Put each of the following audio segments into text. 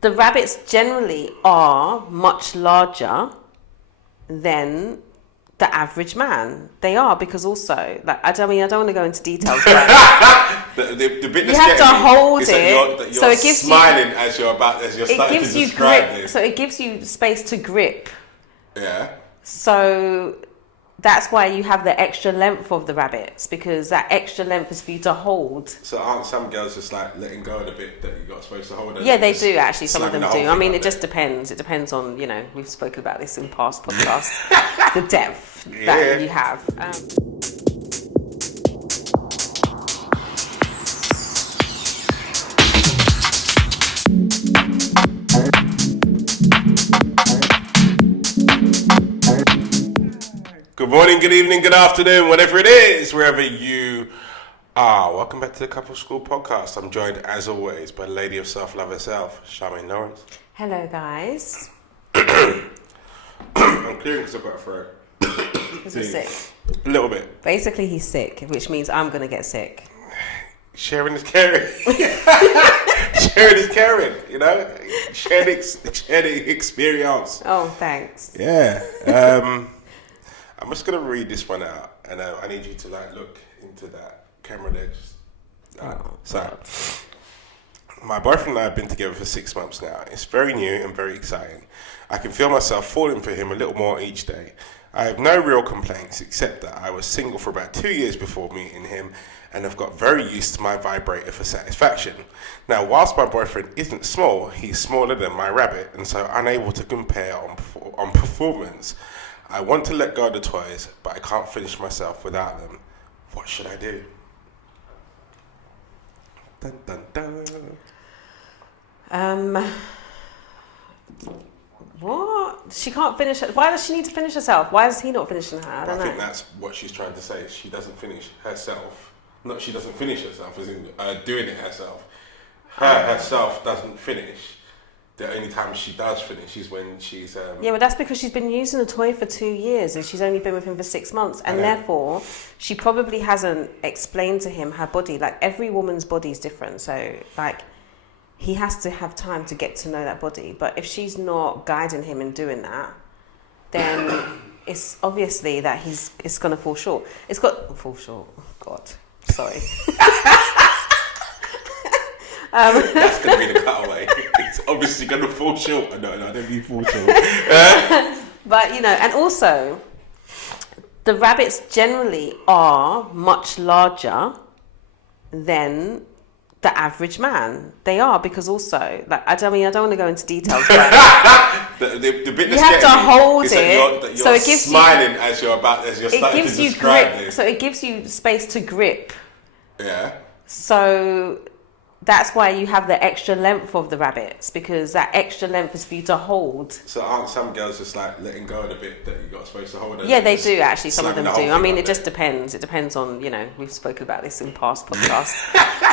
the rabbits generally are much larger than the average man. They are, because also, like, I don't want to go into details, but the bit you that's have to hold it, it, you're so it gives smiling you, as you're it starting gives to you describe grip, this. so it gives you space to grip. Yeah. So that's why you have the extra length of the rabbits, because that extra length is for you to hold. So aren't some girls just like letting go of the bit that you're supposed to hold? Yeah, they do actually. Some of them the do. I mean, it just depends. It depends on, we've spoken about this in past podcasts, the depth that you have. Good morning, good evening, good afternoon, whatever it is, wherever you are. Welcome back to the Couple School Podcast. I'm joined, as always, by the lady of self-love herself, Charmaine Lawrence. Hello, guys. I'm clearing because I've got a throat. Because we're sick. A little bit. Basically, he's sick, which means I'm going to get sick. Sharing is caring. Sharing is caring, Share the experience. Oh, thanks. Yeah. I'm just going to read this one out, and I need you to look into that camera there. So, my boyfriend and I have been together for 6 months now. It's very new and very exciting. I can feel myself falling for him a little more each day. I have no real complaints, except that I was single for about 2 years before meeting him, and have got very used to my vibrator for satisfaction. Now, whilst my boyfriend isn't small, he's smaller than my rabbit, and so unable to compare on performance. I want to let go of the toys, but I can't finish myself without them. What should I do? Dun, dun, dun. What? She can't finish. Why does she need to finish herself? Why is he not finishing her? I don't know. I think that's what she's trying to say. She doesn't finish herself. Not she doesn't finish herself, as in doing it herself. Herself doesn't finish. The only time she does finish is when she's... Yeah, but that's because she's been using the toy for 2 years and she's only been with him for 6 months. And therefore, she probably hasn't explained to him her body. Like, every woman's body is different. So, he has to have time to get to know that body. But if she's not guiding him in doing that, then it's obviously that it's going to fall short. Fall short. God, sorry. That's going to be the cutaway. It's obviously going to fall short. No, I don't mean fall short. But, and also, the rabbits generally are much larger than the average man. They are, because also, I don't want to go into details, but the bit you have to hold it, you're so it gives smiling you, as you're starting gives to you describe grip, this. so it gives you space to grip. Yeah. So that's why you have the extra length of the rabbits, because that extra length is for you to hold. So aren't some girls just letting go of the bit that you're supposed to hold? Yeah, they do actually. Some of them do. I mean, it just depends. It depends on, we've spoken about this in past podcasts,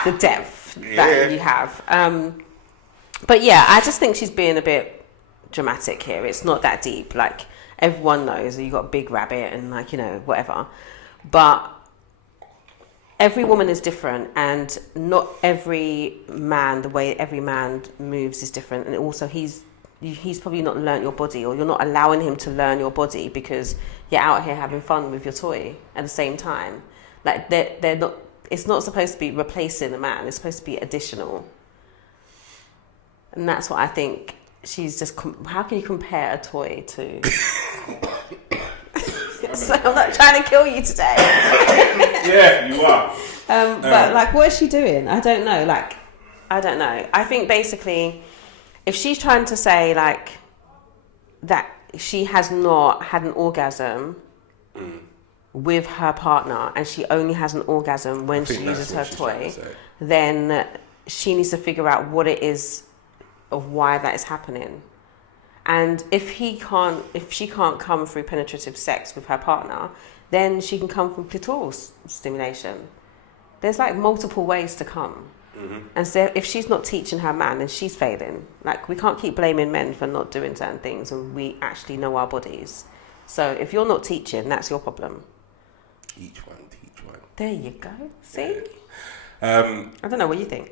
the depth that you have. But yeah, I just think she's being a bit dramatic here. It's not that deep. Like, everyone knows you got a big rabbit and whatever. But every woman is different, and not every man, the way every man moves is different. And also, he's probably not learnt your body, or you're not allowing him to learn your body because you're out here having fun with your toy at the same time. Like, they're not. It's not supposed to be replacing a man. It's supposed to be additional. And that's what I think. She's just. How can you compare a toy to? So I'm not trying to kill you today. Yeah, you are. But what is she doing? I don't know. I don't know. I think basically, if she's trying to say that she has not had an orgasm with her partner, and she only has an orgasm when she uses her toy, then she needs to figure out what it is of why that is happening. And if she can't come through penetrative sex with her partner, then she can come from clitoral stimulation. There's multiple ways to come. Mm-hmm. And so if she's not teaching her man, then she's failing. We can't keep blaming men for not doing certain things when we actually know our bodies. So if you're not teaching, that's your problem. Each one, teach one. There you go. See? Yeah. I don't know what you think.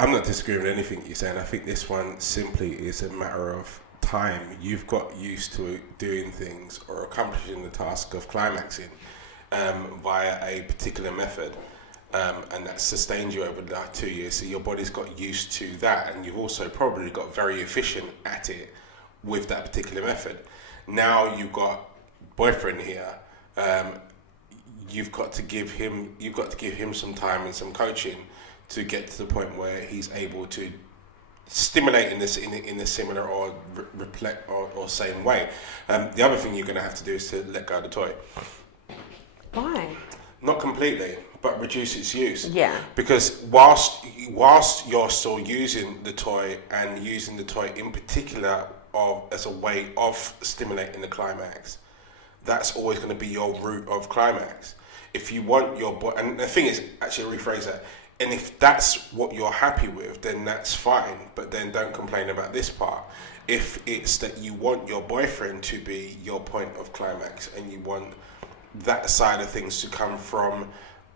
I'm not disagreeing with anything you're saying. I think this one simply is a matter of time. You've got used to doing things or accomplishing the task of climaxing via a particular method, and that sustained you over the last 2 years. So your body's got used to that, and you've also probably got very efficient at it with that particular method. Now you've got boyfriend here. You've got to give him some time and some coaching to get to the point where he's able to stimulate in a similar or reflect or same way. The other thing you're going to have to do is to let go of the toy. Why? Not completely, but reduce its use. Yeah. Because whilst you're still using the toy and using the toy in particular as a way of stimulating the climax, that's always going to be your route of climax. If you want your body, and the thing is, actually rephrase that, and if that's what you're happy with, then that's fine, but then don't complain about this part. If it's that you want your boyfriend to be your point of climax and you want that side of things to come from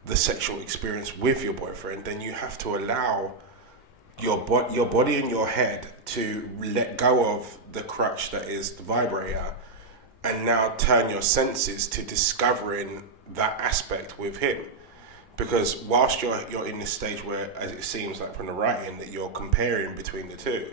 the sexual experience with your boyfriend, then you have to allow your body and your head to let go of the crutch that is the vibrator and now turn your senses to discovering that aspect with him. Because whilst you're in this stage where, as it seems like from the writing, that you're comparing between the two,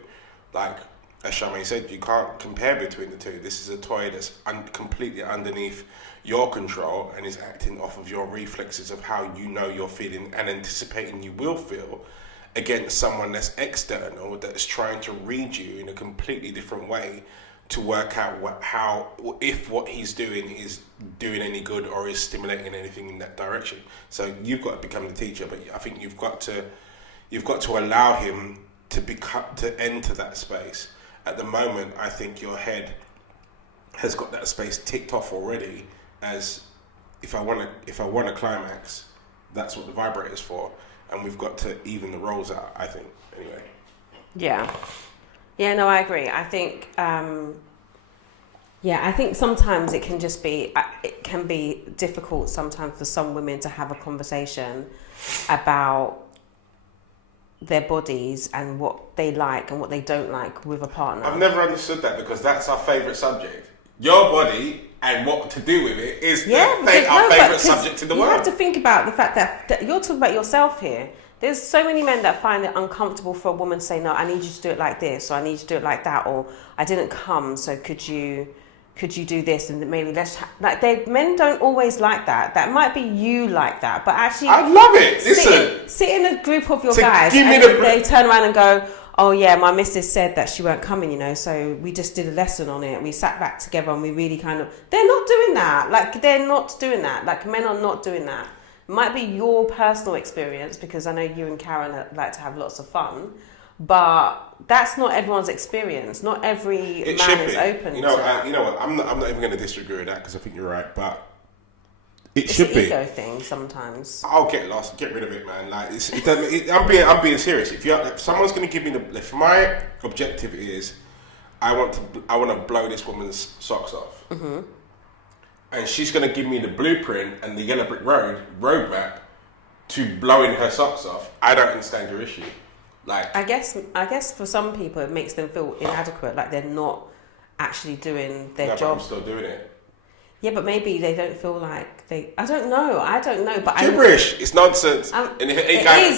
like as Charmaine said, you can't compare between the two. This is a toy that's completely underneath your control and is acting off of your reflexes of how you know you're feeling and anticipating you will feel against someone that's external, that's trying to read you in a completely different way to work out if what he's doing is doing any good or is stimulating anything in that direction. So you've got to become the teacher, but I think you've got to allow him to enter that space. At the moment, I think your head has got that space ticked off already as if I want a climax, that's what the vibrator's for, and we've got to even the roles out, I think, anyway. Yeah, no, I agree. I think, I think sometimes it can be difficult sometimes for some women to have a conversation about their bodies and what they like and what they don't like with a partner. I've never understood that because that's our favourite subject. Your body and what to do with it is our favourite subject in the world. You have to think about the fact that you're talking about yourself here. There's so many men that find it uncomfortable for a woman to say, no, I need you to do it like this, or I need you to do it like that, or I didn't come, so could you do this, and maybe men don't always like that. That might be you like that, but actually, I love it. Listen, sit in a group of your guys, and they turn around and go, oh yeah, my missus said that she weren't coming, so we just did a lesson on it. We sat back together and we really they're not doing that. They're not doing that. Men are not doing that. It might be your personal experience because I know you and Karen like to have lots of fun, but that's not everyone's experience. Not every man is open to that. You know what? I'm not even going to disagree with that because I think you're right, but it's should be. It's an ego thing sometimes. I'll get lost, get rid of it, man. I'm being serious. If someone's going to give me if my objective is, I want to blow this woman's socks off, and she's going to give me the blueprint and the yellow brick roadmap to blowing her socks off, I don't understand your issue. I guess for some people it makes them feel inadequate, like they're not actually doing their job. But I'm still doing it. Yeah, but maybe they don't feel like they. I don't know. But gibberish. It's nonsense. And if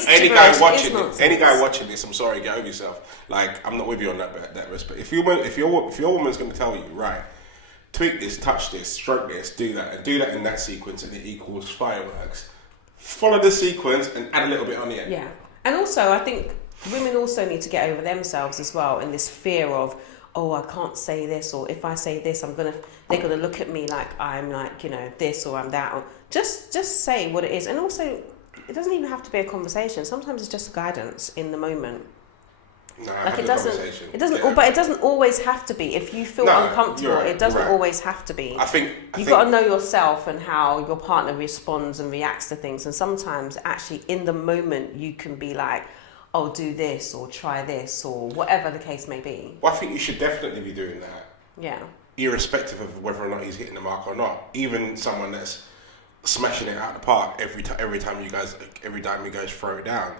any guy watching this, I'm sorry, get over yourself. I'm not with you on that respect. If your woman's going to tell you, right, tweak this, touch this, stroke this, do that, and do that in that sequence, and it equals fireworks. Follow the sequence and add a little bit on the end. Yeah, and also I think women also need to get over themselves as well in this fear of, oh, I can't say this, or if I say this, they're gonna look at me like I'm this or I'm that. Or just say what it is. And also, it doesn't even have to be a conversation. Sometimes it's just guidance in the moment. No, it doesn't. But it doesn't always have to be. If you feel uncomfortable, it doesn't always have to be. You've got to know yourself and how your partner responds and reacts to things. And sometimes, actually, in the moment, you can be like, oh, do this or try this or whatever the case may be. Well, I think you should definitely be doing that. Yeah. Irrespective of whether or not he's hitting the mark or not. Even someone that's smashing it out of the park every time you guys throw it down.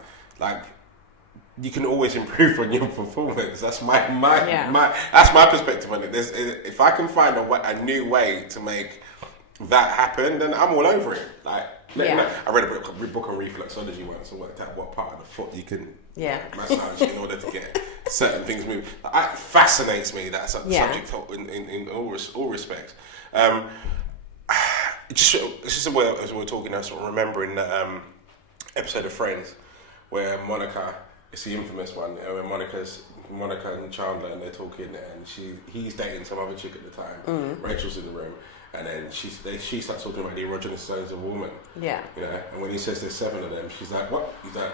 you can always improve on your performance. That's my Yeah. that's my perspective on it. If I can find a new way to make that happen, then I'm all over it. Like, let me know. I read a book on reflexology once and worked out what part of the foot you can massage in order to get certain things moving. It fascinates me, that subject in all respects. It's just a way, as we were talking, I was sort of remembering that episode of Friends where Monica, it's the infamous one, where Monica and Chandler, and they're talking, and he's dating some other chick at the time. Rachel's in the room, and then she starts talking about the erogenous zones of a woman. Yeah. You know, and when he says there's 7 of them, she's like, what? He's like,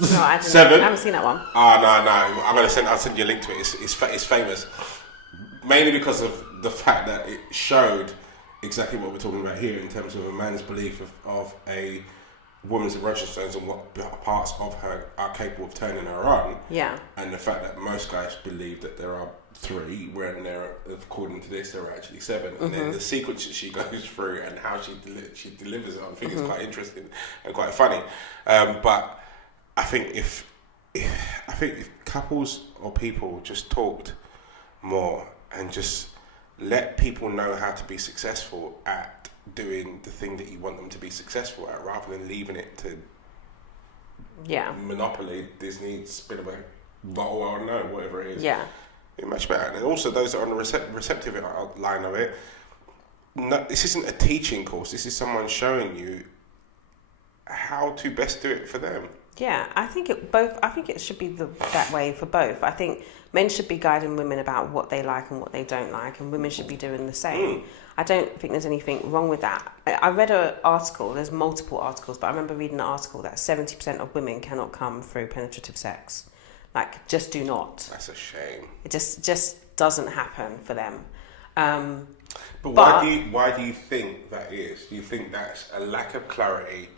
no, I 7? I haven't seen that one. No. I'll send you a link to it. It's famous, mainly because of the fact that it showed exactly what we're talking about here in terms of a man's belief of a woman's erogenous zones and what parts of her are capable of turning her on. Yeah. And the fact that most guys believe that there are 3, when according to this, there are actually 7. And then the sequence that she goes through and how she delivers it, I think is quite interesting and quite funny. But I think if couples or people just talked more and just let people know how to be successful at doing the thing that you want them to be successful at, rather than leaving it to Monopoly, Disney, spin a bottle, or no, whatever it is. Yeah, it's much better. And also those that are on the receptive line of it. No, this isn't a teaching course. This is someone showing you how to best do it for them. Yeah, I think it should be that way for both. I think men should be guiding women about what they like and what they don't like, and women should be doing the same. I don't think there's anything wrong with that. I read an article, there's multiple articles, but I remember reading an article that 70% of women cannot come through penetrative sex. Like, just do not. That's a shame. It just doesn't happen for them. But why do you think that is? Do you think that's a lack of clarity?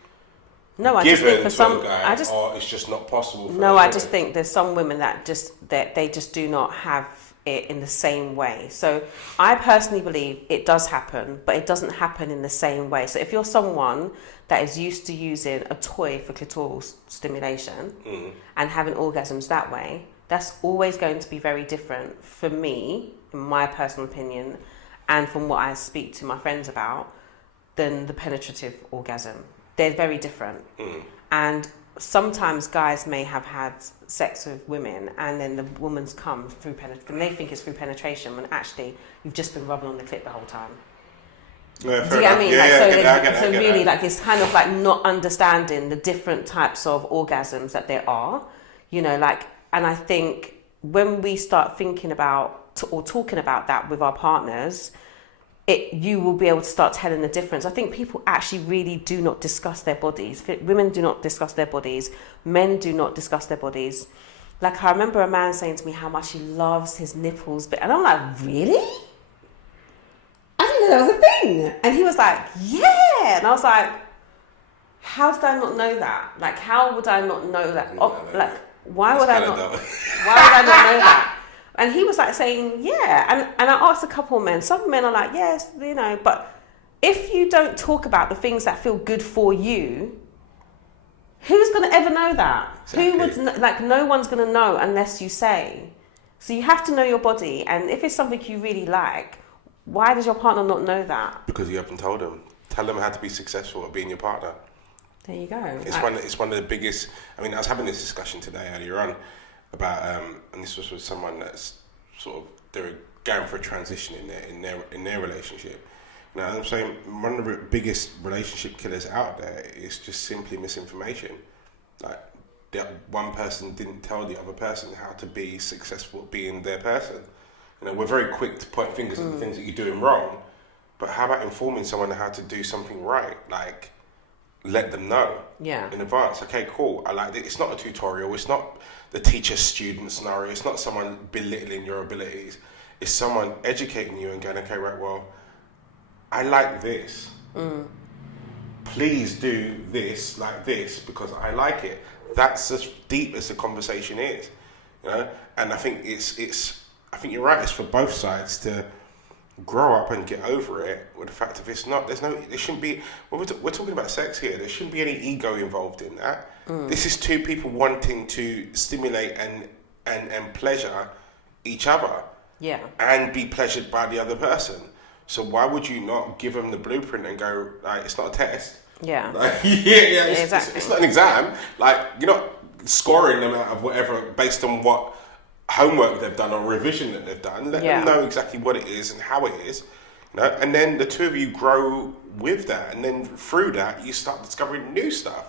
No, I just think for some, or it's just not possible. I just think there's some women that they just do not have it in the same way. So I personally believe it does happen, but it doesn't happen in the same way. So if you're someone that is used to using a toy for clitoral stimulation and having orgasms that way, that's always going to be very different for me, in my personal opinion, and from what I speak to my friends about, than the penetrative orgasm. They're very different. And sometimes guys may have had sex with women and then the woman's come through penetration, and they think it's through penetration when actually you've just been rubbing on the clit the whole time. Yeah, do you get what I mean? So really, like, it's kind of like not understanding the different types of orgasms that there are, you know, like, and I think when we start thinking about or talking about that with our partners, you will be able to start telling the difference. I think people actually really do not discuss their bodies. Women do not discuss their bodies. Men do not discuss their bodies. Like, I remember a man saying to me how much he loves his nipples, and I'm like, really? I didn't know that was a thing. And he was like, yeah. And I was like, how did I not know that? Like, how would I not know that? Why would I not know that? And he was like saying, yeah. And I asked a couple of men. Some men are like, yes, you know. But if you don't talk about the things that feel good for you, who's going to ever know that? Exactly. Who would, no one's going to know unless you say. So you have to know your body. And if it's something you really like, why does your partner not know that? Because you haven't told them. Tell them how to be successful at being your partner. There you go. It's one of the biggest. I mean, I was having this discussion today earlier on about, and this was with someone that's sort of, they're going for a transition in their relationship. Now, I'm saying one of the biggest relationship killers out there is just simply misinformation. Like, that one person didn't tell the other person how to be successful at being their person. You know, we're very quick to point fingers at the things that you're doing wrong, but how about informing someone how to do something right? Like, let them know in advance. Okay, cool. I like it. It's not a tutorial. It's not the teacher-student scenario. It's not someone belittling your abilities. It's someone educating you and going, okay, right, well, I like this. Please do this like this because I like it. That's as deep as the conversation is, you know. And I think I think you're right. It's for both sides to grow up and get over it with the fact of there shouldn't be, when we're talking about sex here, there shouldn't be any ego involved in that. This is two people wanting to stimulate and pleasure each other. Yeah. And be pleasured by the other person. So why would you not give them the blueprint and go, like, it's not a test? Yeah. Like, Exactly. it's not an exam. Like, you're not scoring them out of whatever based on what homework they've done or revision that they've done. Let them know exactly what it is and how it is. You know? And then the two of you grow with that. And then through that, you start discovering new stuff.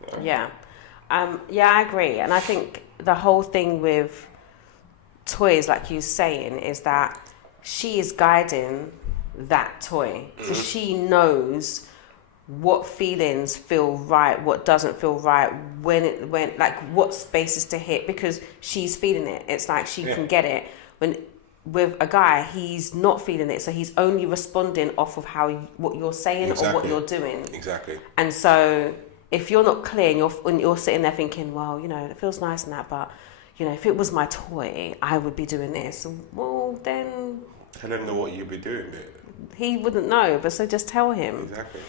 You know? Yeah. I agree. And I think the whole thing with toys, like you saying, is that she is guiding that toy. So she knows what feelings feel right, what doesn't feel right, when like what spaces to hit, because she's feeling it. It's like she can get it. When with a guy, he's not feeling it, so he's only responding off of what you're saying or what you're doing. Exactly. And so if you're not clear, and you're sitting there thinking, well, you know, it feels nice and that, but you know, if it was my toy, I would be doing this. Well, then Tell him know what you'd be doing with it. He wouldn't know, but so just tell him. Exactly.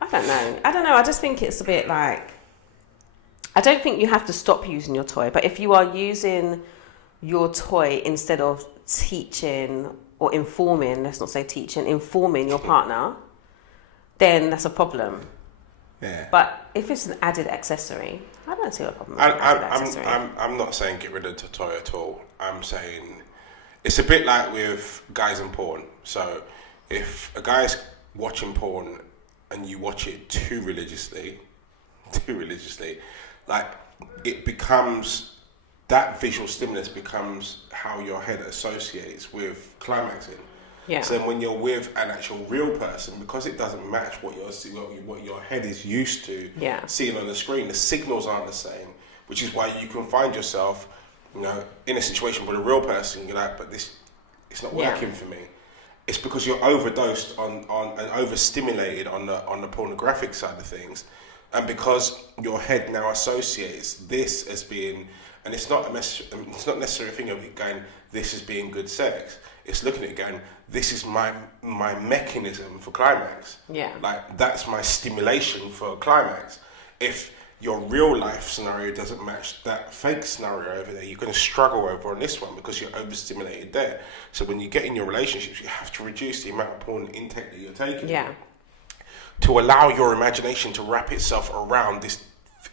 I don't know. I just think it's a bit like, I don't think you have to stop using your toy, but if you are using your toy instead of teaching or informing, let's not say teaching, informing your partner, then that's a problem. Yeah. But if it's an added accessory, I don't see a problem with accessory. I'm not saying get rid of the toy at all. I'm saying it's a bit like with guys and porn. So if a guy's watching porn and you watch it too religiously, like it becomes, that visual stimulus becomes how your head associates with climaxing. Yeah. So when you're with an actual real person, because it doesn't match what your head is used to seeing on the screen, the signals aren't the same, which is why you can find yourself, you know, in a situation with a real person, you're like, but it's not working for me. It's because you're overdosed on and overstimulated on the pornographic side of things, and because your head now associates this as being, and it's not necessarily a thing of it going, this is being good sex. It's looking at it going, this is my mechanism for climax. Yeah. Like, that's my stimulation for climax. If your real life scenario doesn't match that fake scenario over there, you're going to struggle over on this one because you're overstimulated there. So when you get in your relationships, you have to reduce the amount of porn intake that you're taking. Yeah. To allow your imagination to wrap itself around this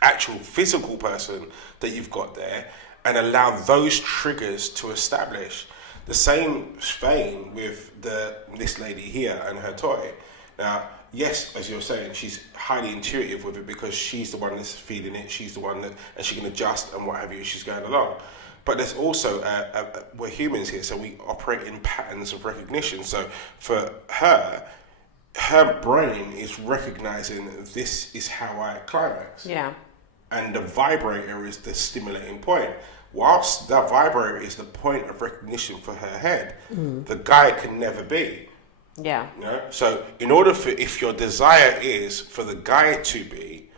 actual physical person that you've got there, and allow those triggers to establish. The same vein with this lady here and her toy. Now, yes, as you're saying, she's highly intuitive with it because she's the one that's feeling it. She's the one that, and she can adjust and what have you as she's going along. But there's also, we're humans here, so we operate in patterns of recognition. So for her brain is recognizing this is how I climax. Yeah. And the vibrator is the stimulating point. Whilst that vibrator is the point of recognition for her head, the guy can never be. Yeah. You know? So in order for, if your desire is for the guy to be,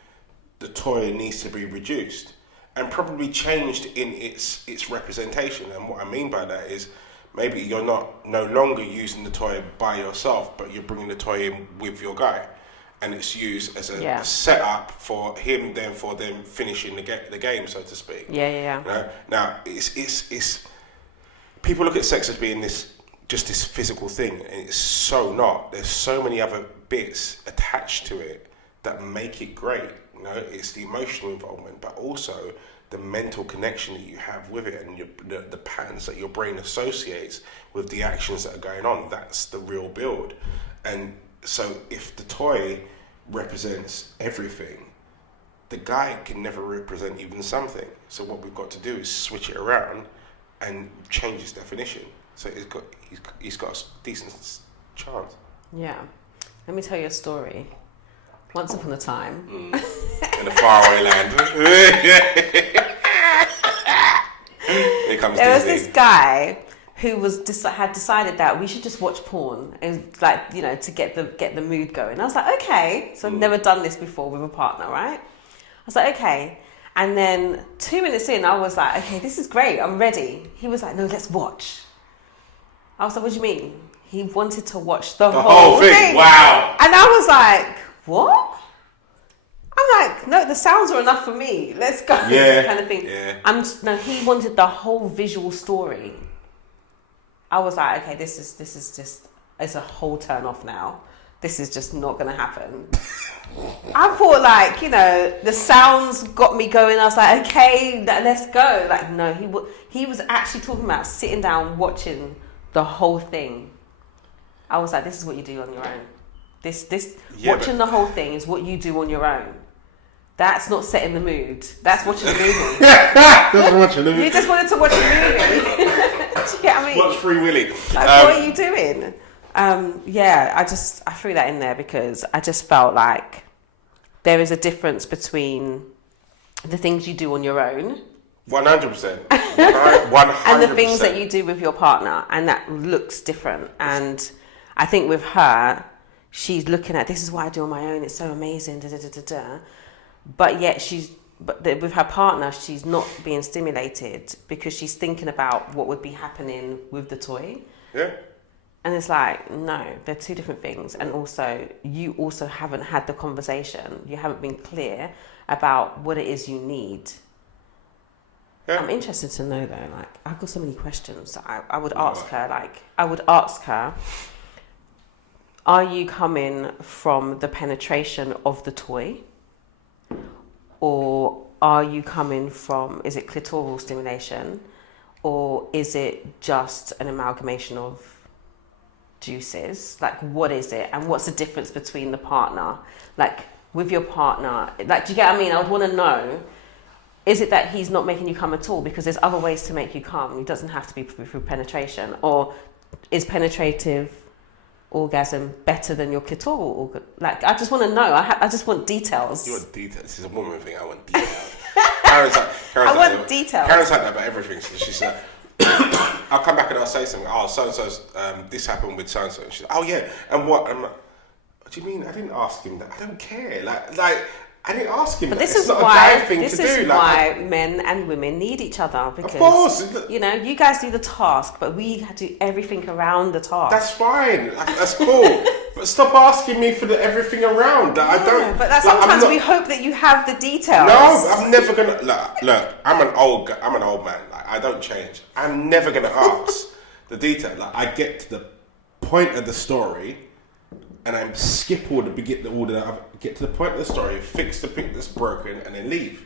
the toy needs to be reduced and probably changed in its representation. And what I mean by that is, maybe you're no longer using the toy by yourself, but you're bringing the toy in with your guy, and it's used as a setup for him, then for them finishing the game, so to speak. Yeah. You know? Now, it's people look at sex as being just this physical thing, and it's so not. There's so many other bits attached to it that make it great. You know, it's the emotional involvement, but also the mental connection that you have with it, and the patterns that your brain associates with the actions that are going on. That's the real build. And so if the toy represents everything, the guy can never represent even something. So what we've got to do is switch it around and change its definition. So he's got a decent chance. Yeah. Let me tell you a story. Once upon a time. In a faraway land. Here comes there was Disney. this guy who had decided that we should just watch porn, and like, you know, to get the mood going. I was like, okay. So I've never done this before with a partner, right? I was like, okay. And then 2 minutes in, I was like, okay, this is great. I'm ready. He was like, no, let's watch. I was like, what do you mean? he wanted to watch the whole thing. Wow. And I was like, what? I'm like, no, the sounds are enough for me. Let's go. Yeah. Kind of thing. Yeah. No, he wanted the whole visual story. I was like, okay, this is just, it's a whole turn off now. This is just not going to happen. I thought, like, you know, the sounds got me going. I was like, okay, let's go. Like, no, he was actually talking about sitting down, watching the whole thing. I was like, this is what you do on your own. Watching the whole thing is what you do on your own. That's not setting the mood. That's watching the movie. That's watching the movie. You just wanted to watch a movie. Do you get what I mean? Watch Free Willy. Like, what are you doing? I threw that in there because I just felt like there is a difference between the things you do on your own 100%. 100%. and the things that you do with your partner, and that looks different. And I think with her, she's looking at, this is what I do on my own, it's so amazing, da, da, da, da, da. But yet with her partner, she's not being stimulated because she's thinking about what would be happening with the toy. Yeah. And it's like, no, they're two different things. And also, you also haven't had the conversation. You haven't been clear about what it is you need. Yeah. I'm interested to know, though. Like, I've got so many questions. I would ask her, are you coming from the penetration of the toy? Or are you coming from, is it clitoral stimulation? Or is it just an amalgamation of juices? Like, what is it? And what's the difference between the partner? Like, with your partner, like, do you get what I mean? I would want to know, is it that he's not making you come at all? Because there's other ways to make you come. It doesn't have to be through penetration. Or is penetrative orgasm better than your clitoral orgasm? Like, I just want to know. I just want details. You want details? This is a woman thing. I want details. Karen's I want details. Karen's like that about everything. So she's like, I'll come back and I'll say something. Oh, so-and-so's, this happened with so-and-so. And she's like, oh yeah, and what? I'm like, what do you mean? I didn't ask him that. I don't care. Like I didn't ask him but that. This it's is not why, a bad thing this to is do. why men and women need each other. Because, of course. You know, you guys do the task, but we have to do everything around the task. That's fine. That's cool. But stop asking me for everything around. Like, I don't. But that's sometimes we hope that you have the details. No, I'm never gonna. Look, I'm an old man. Like, I don't change. I'm never gonna ask the detail. Like, I get to the point of the story, and I skip all the get to the point of the story, fix the bit that's broken, and then leave.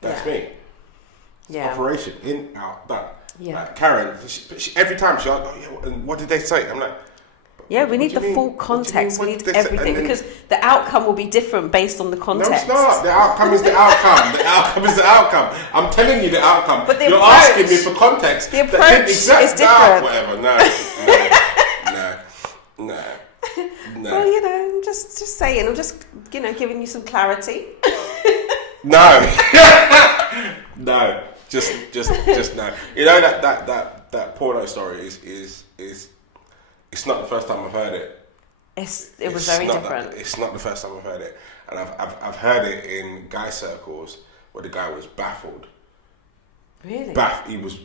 That's me. Yeah. Operation in, out, done. Yeah. Like Karen, every time she's like, oh, yeah, and what did they say? I'm like, yeah, we need the full context. We need everything, because the outcome will be different based on the context. No, it's not. The outcome is the outcome. The outcome is the outcome. I'm telling you the outcome. But you're asking me for context. The approach is different. Whatever. No. Well, you know, I'm just saying. I'm just, you know, giving you some clarity. No. No. Just no. You know that porno story is. It's not the first time I've heard it. It was very different. It's not the first time I've heard it, and I've heard it in guy circles where the guy was baffled. Really? He was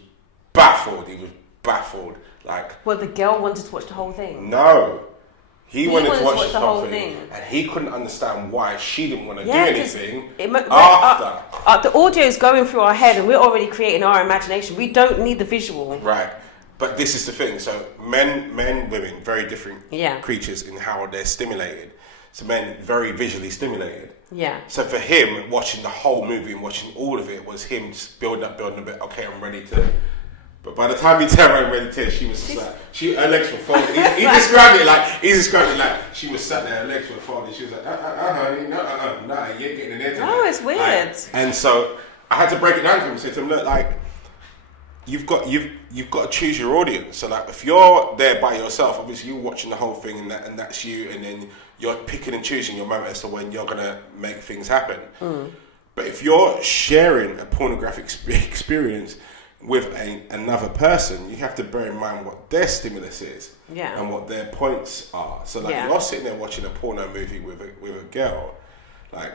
baffled. He was baffled. Like. Well, the girl wanted to watch the whole thing. No. He wanted to watch the whole thing, and he couldn't understand why she didn't want to do anything after. The audio is going through our head, and we're already creating our imagination. We don't need the visual. Right. But this is the thing. So men, women, very different creatures in how they're stimulated. So men, very visually stimulated. Yeah. So for him, watching the whole movie and watching all of it was him just building up a bit. Okay, I'm ready to. But by the time he turned around ready to, she was like, her legs were folded. He described it like she was sat there, her legs were folded. She was like, honey, no, you ain't getting in there. Oh, it's weird. And so I had to break it down to him and say to him, look, like, you've got to choose your audience. So like, if you're there by yourself, obviously you're watching the whole thing, and that's you, and then you're picking and choosing your moment as to when you're gonna make things happen. But if you're sharing a pornographic experience with another person, you have to bear in mind what their stimulus is and what their points are. So like, you're sitting there watching a porno movie with a girl, like,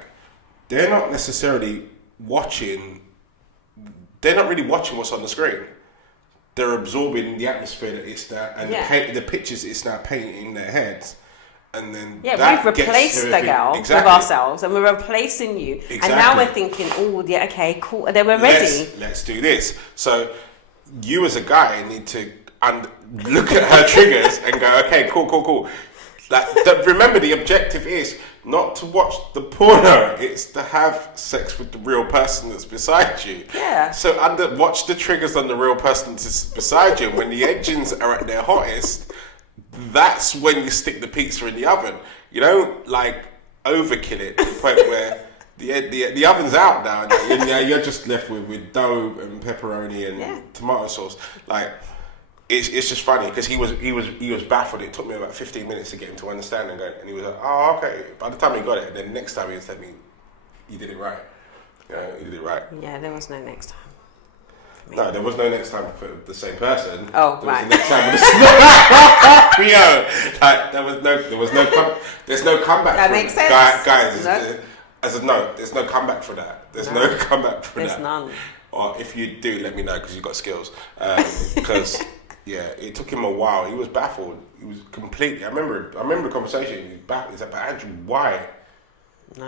they're not necessarily watching. They're not really watching what's on the screen. they're absorbing the atmosphere that it's there, and Yeah. the pictures it's now painting in their heads. And then we've replaced the girl with ourselves, and we're replacing you. Exactly. And now we're thinking, oh, yeah, okay, cool. And then we're ready. Let's do this. So you as a guy need to look at her triggers and go, okay, cool. Like, remember, the objective is not to watch the porno; it's to have sex with the real person that's beside you. Yeah. So watch the triggers on the real person that's beside you. When the engines are at their hottest, that's when you stick the pizza in the oven. You don't like overkill it to the point where the oven's out now, and you're just left with dough and pepperoni and tomato sauce. Like, it's just funny because he was baffled. It took me about 15 minutes to get him to understand and he was like, oh, okay. By the time he got it, then next time he was telling me, you did it right. You did it right. Yeah, there was no next time. No, there was no next time for the same person. Oh, there right. Was the next time with there's no comeback. That makes sense. Guys, there's no comeback for that. There's no comeback for that. There's none. Or if you do, let me know because you've got skills. Because it took him a while. He was baffled. He was completely. I remember the conversation. He was baffled. He's like, "But Andrew, why?" No,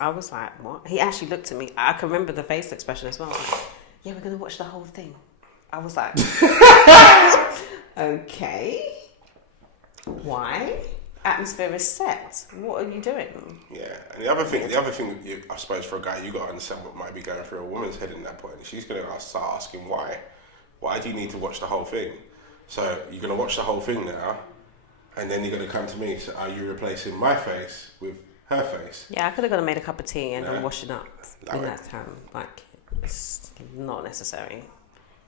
I was like, what? He actually looked at me. I can remember the face expression as well. I was like, yeah, we're gonna watch the whole thing. I was like, okay, why? Atmosphere is set. What are you doing? Yeah, and the other thing, I suppose for a guy, you got to understand what might be going through a woman's head in that point. She's going to start asking why. Why do you need to watch the whole thing? So you're going to watch the whole thing now, and then you're going to come to me. So are you replacing my face with her face? Yeah, I could have gone and made a cup of tea and washing up in that time. Like, it's not necessary.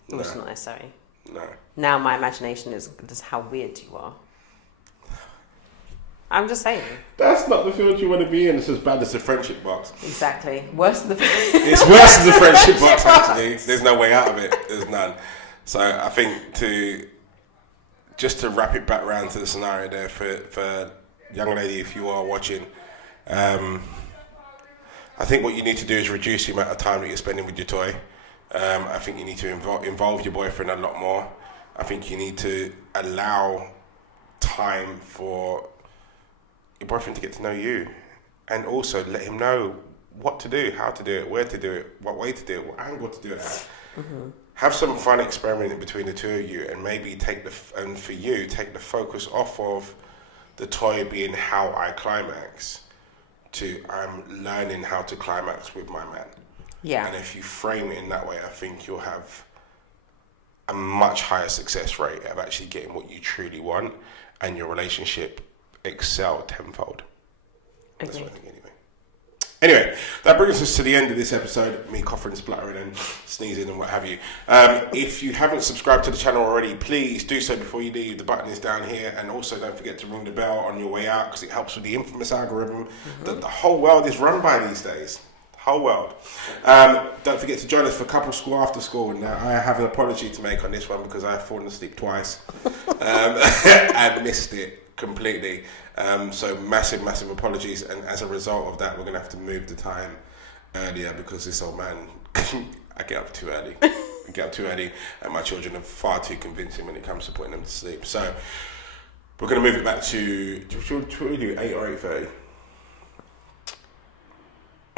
It's not necessary. No. Now my imagination is just how weird you are. I'm just saying. That's not the field you want to be in. It's as bad as the friendship box. Exactly. Worse than the It's worse than the friendship box, actually. There's no way out of it. There's none. So I think to wrap it back around to the scenario there for young lady, if you are watching, I think what you need to do is reduce the amount of time that you're spending with your toy. I think you need to involve your boyfriend a lot more. I think you need to allow time for your boyfriend to get to know you, and also let him know what to do, how to do it, where to do it, what way to do it, what angle to do it at. Mm-hmm. Have some fun experimenting between the two of you, and maybe take the focus off of the toy being how I climax to I'm learning how to climax with my man. Yeah. And if you frame it in that way, I think you'll have a much higher success rate of actually getting what you truly want, and your relationship excel tenfold. That's what I think Anyway, that brings us to the end of this episode. Me coughing, spluttering and sneezing and what have you. If you haven't subscribed to the channel already, please do so before you leave. The button is down here. And also don't forget to ring the bell on your way out because it helps with the infamous algorithm that the whole world is run by these days. Whole world. Don't forget to join us for Couple School After School. Now, I have an apology to make on this one because I've fallen asleep twice. I missed it completely. So massive apologies, and as a result of that, we're gonna have to move the time earlier because this old man, I get up too early. And my children are far too convincing when it comes to putting them to sleep. So we're gonna move it back to should we do 8 or 8:30?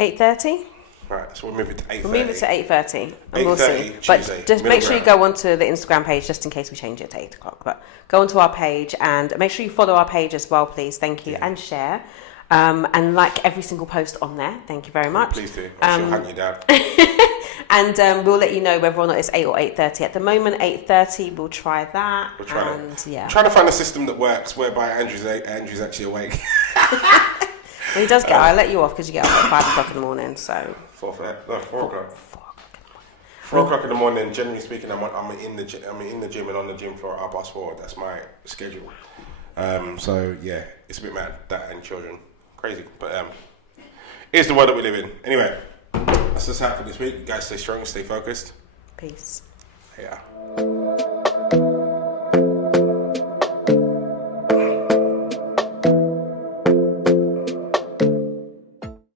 8:30. Right, so we'll move it to 8:30. We'll move it to 8:30, and we'll see. Tuesday, but just make sure you go onto the Instagram page, just in case we change it to 8 o'clock. But go onto our page and make sure you follow our page as well, please. Thank you, and share, and like every single post on there. Thank you very much. Please do. I shall hunt you down. And we'll let you know whether or not it's 8 or 8:30. At the moment, 8:30. We'll try that. We'll try and that. Yeah, trying to find a system that works whereby Andrew's actually awake. Well, he does get. I let you off because you get up at 5 o'clock in the morning. So 4 o'clock. 4 o'clock in the morning. Generally speaking, I'm in the gym and on the gym floor at 4:30. That's my schedule. So yeah, it's a bit mad, that and children, crazy. But it's the world that we live in. Anyway, that's just happened this week. You guys stay strong, stay focused. peace. Yeah.